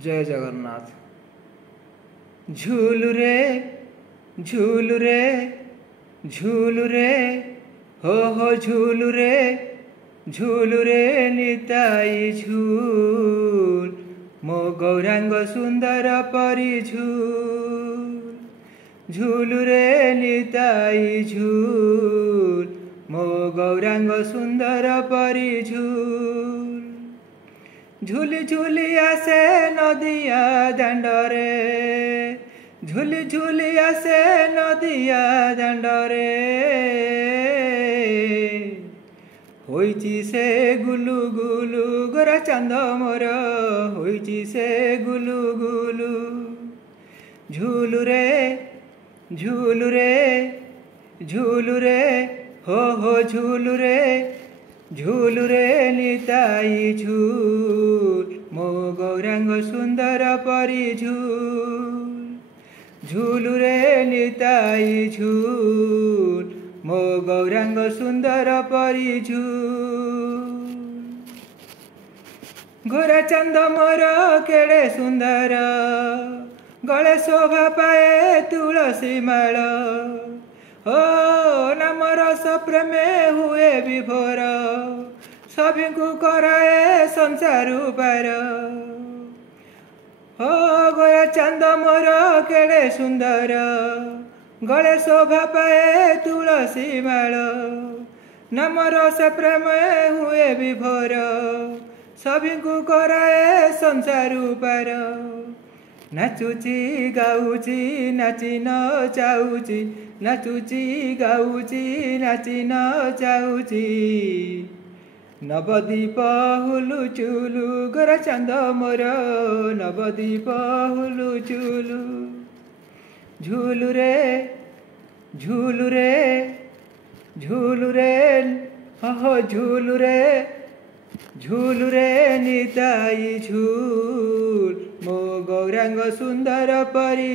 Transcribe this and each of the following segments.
जय जगन्नाथ। झूलु रे झूलु रे झूलु रे हो झूलु रे निताई झूल मो गौरांग सुंदर परी झूलु रे निताई झूल मो गौरांग सुंदर परी झूली झूली आसे नदिया दांडरे झूली झूली आसे नदिया दांडरे होईची से गुलु गुलु गोरा चांद मोर होईची से गुलु गुलु झूलु रे झूलु रे झूलु रे हो झूलु रे निताई झूल मो गौरांग सुंदर परी झूलु रे निताई झूल मो गौरांग सुंदर परी गोरा चंद मोर केड़े सुंदर गले शोभा पाए तुलसी माल ओ नाम रस प्रेमे हुए विभोर सभी को कराए संसार पार ओ गोरा चंद मोर केड़े सुंदर गले शोभा पाए तुलसी माल नाम रस प्रेम हुए विभोर सभी को कराए संसार पार नाचुची गाउची नाची नचाउची नाचुची गाउची नाची नचाउची नवदीप हुलु चुलु गोरा चांद मोर नवदीप हुलु चुलु झूलु रे झूलु रे झूलु रे हो झूलु रे निताई झूल मो गौरांग सुंदर परी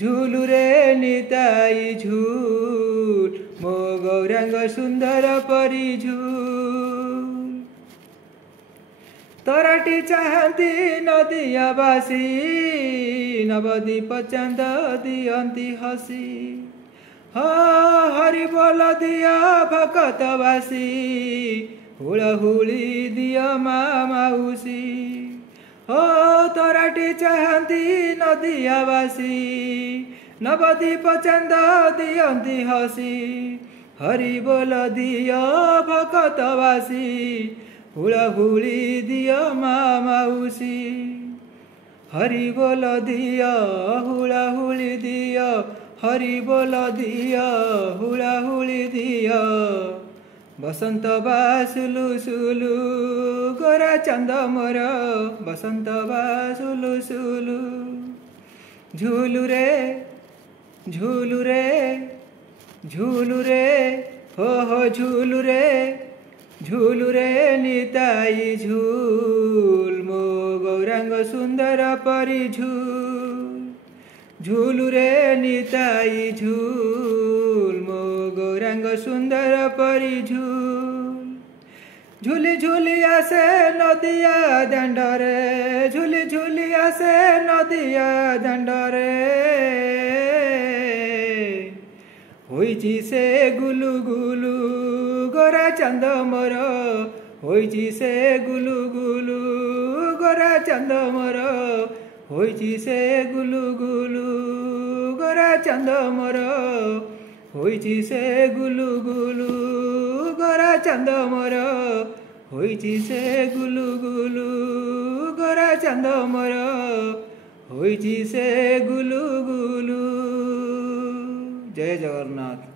झूलु रे निताई झूल मो गौरांग सुंदर परी तराटी चाहती नदियावासी नवदीप चांद दियंती हसी हरि बोल दिया भकतवासी हुलहुली दिय माउसी ओ तराटी चाहती नदियावासी नवदीप चांद दियंती हसी हरि बोल दिय भकतवासी हुलहुली दिय माउसी हरि बोल दिय हुलहुली दिय हरि बोल दिय हुलहुली दिय बसंत बासुलु सुलु गोरा चंद मोर बसंत बासुलु सुलु झूलु रे झूलु रे झूलु रे हो झूलु रे निताई झूल मो गौरांग सुंदर परी झूलु रे निताई झूल मो गौरांग सुंदर परी झूली झूली आसे नदिया दांडरे झूली झूली आसे नदिया दांडरे होईची से गुलु गुलु गोरा चांद मोर होईची से गुलु गुलु गोरा चांद मोर होईची से गुलु गुलु गोरा चांद मोर होईची से गुलु गुलु गोरा चांद मोर होईची से गुलु गुलु गोरा चांद मोर होईची से गुलु गुलु। जय जगन्नाथ।